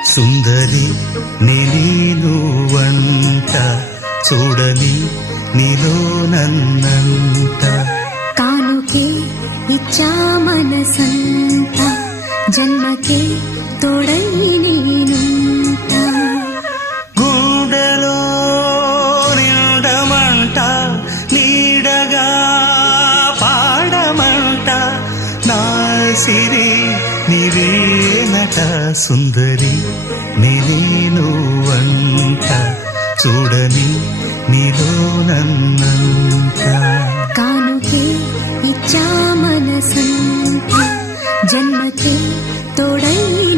సుందరి నేను వంట చూడని నీలో నన్నంట కానుకే ఇచ్చా మనసంత జన్మకే తోడై నేనుంట గుండెలో నిండమంట నీడగా పాడమంట నా సిరి నీవేనట సుందరి నేను వంట చూడని నీలో నన్నంత కానుకే ఇచ్చా మనసంత జన్మకే తోడై